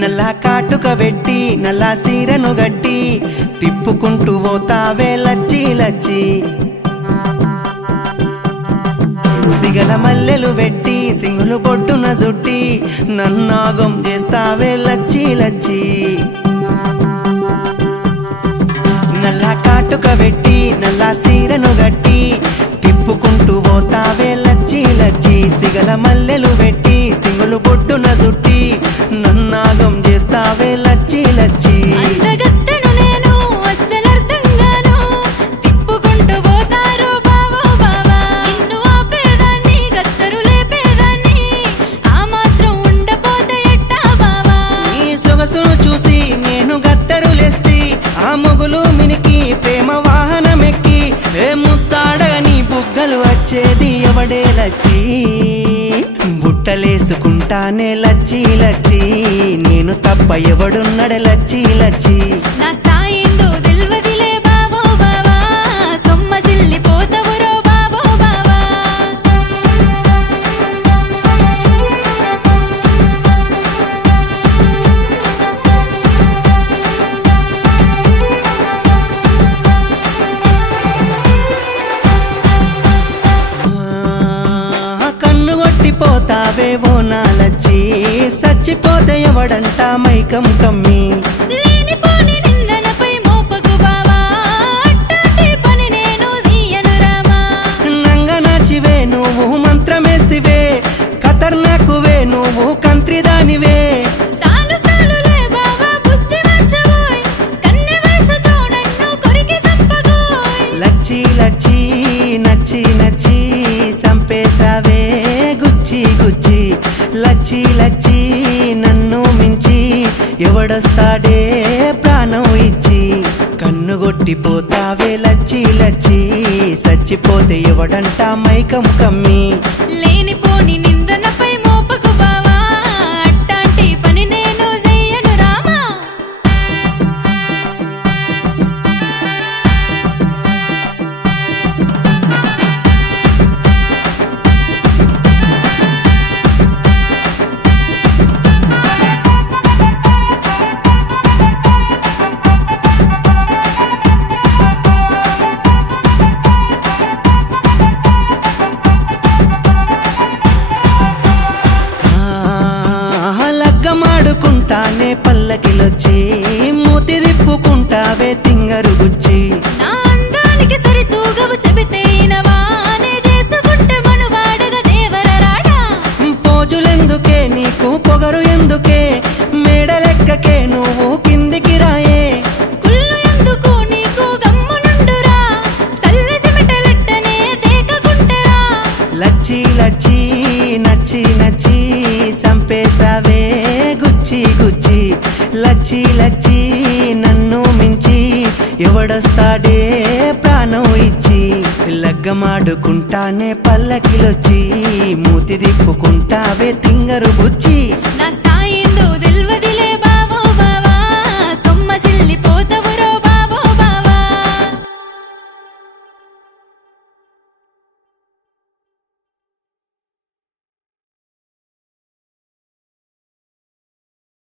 నల్ల కాటుక వెట్టి నల్ల సీరను గట్టి తిప్పుకుంటూ పోతావే లచ్చి లచ్చి సిగల మల్లెలు వెట్టి సింగులు పొట్టున జుట్టి నన్నాగం చేస్తావే లచ్చి లచ్చి నల్ల కాటుక వెట్టి నల్ల సీరను గట్టి తిప్పుకుంటూ పోతావే లచ్చి లచ్చి సిగల మల్లెలు వెట్టి సింగులు పొట్టున జుట్టి నన్నాగం చేస్తావే లచ్చి లచ్చి సొగసును చూసి నేను గత్తరులేస్తి ఆ మొగులు మినికి ప్రేమ వాహనమెక్కి ఏ ముత్తాడని బుగ్గలు వచ్చేది ఎవడే లచ్చి బుట్టలేసుకుంటానే లచ్చి లచ్చి నేను తప్ప ఎవడున్నడే లచ్చి లచ్చి నా స్థాయిందో తెల్వదిలే బావో బావా సొమ్మసిల్లిపోతవురో బావో బావా పోతావేవో నాలచ్చి సచ్చిపోతే ఎవడంట మైకం కమ్మి లేనిపోని నిందనపై మోపకు బావా అట్టాటి పని నేను చెయ్యను రామా నంగ నాచివే నువ్వు మంత్రమేస్తివే ఖతర్నాకువే నువ్వు కంత్రిదానివే సాలు సాలులే బావా బుద్ధి మార్చవోయ్ కన్నె వయసుతో నన్ను కొరికి సంపగోయ్ లచ్చి లచ్చి నచ్చి నచ్చి సంపేసావే గుచ్చి గుచ్చి లచ్చి లచ్చి నన్ను మించి ఎవడొస్తాడే ప్రాణం ఇచ్చి కన్నుగొట్టిపోతావే లచ్చి లచ్చి సచ్చిపోతే ఎవడంట మైకం కమ్మి లేనిపోని నిందనపై మోపకు బావా అట్టాంటి పని నేను చెయ్యను రామా లగ్గమాడుకుంటానే పల్లకిలొచ్చి మూతి దిప్పుకుంటావే తింగరు గుచ్చి నా అందానికి సరితూగవు చెబితే ఇనవానే చేసుకుంటే మనువాడగా దేవర రాడా పోజులెందుకే నీకు పొగరు ఎందుకే మేడలెక్కకే నువ్వు కిందికి రాయే కుళ్ళు ఎందుకు నీకు గమ్మునుండురా సల్లె సిమిటలెట్టనే దేకకుంటరా లచ్చి లచ్చి నచ్చి నచ్చి సంపేసావే గుచ్చి గుచ్చి లచ్చి లచ్చి నన్ను మించి ఎవడొస్తాడే ప్రాణం ఇచ్చి లగ్గమాడుకుంటానే పల్లకిలొచ్చి మూతి దిప్పుకుంటావే తింగరు బుచ్చి నా స్థాయిందో తెల్వదిలే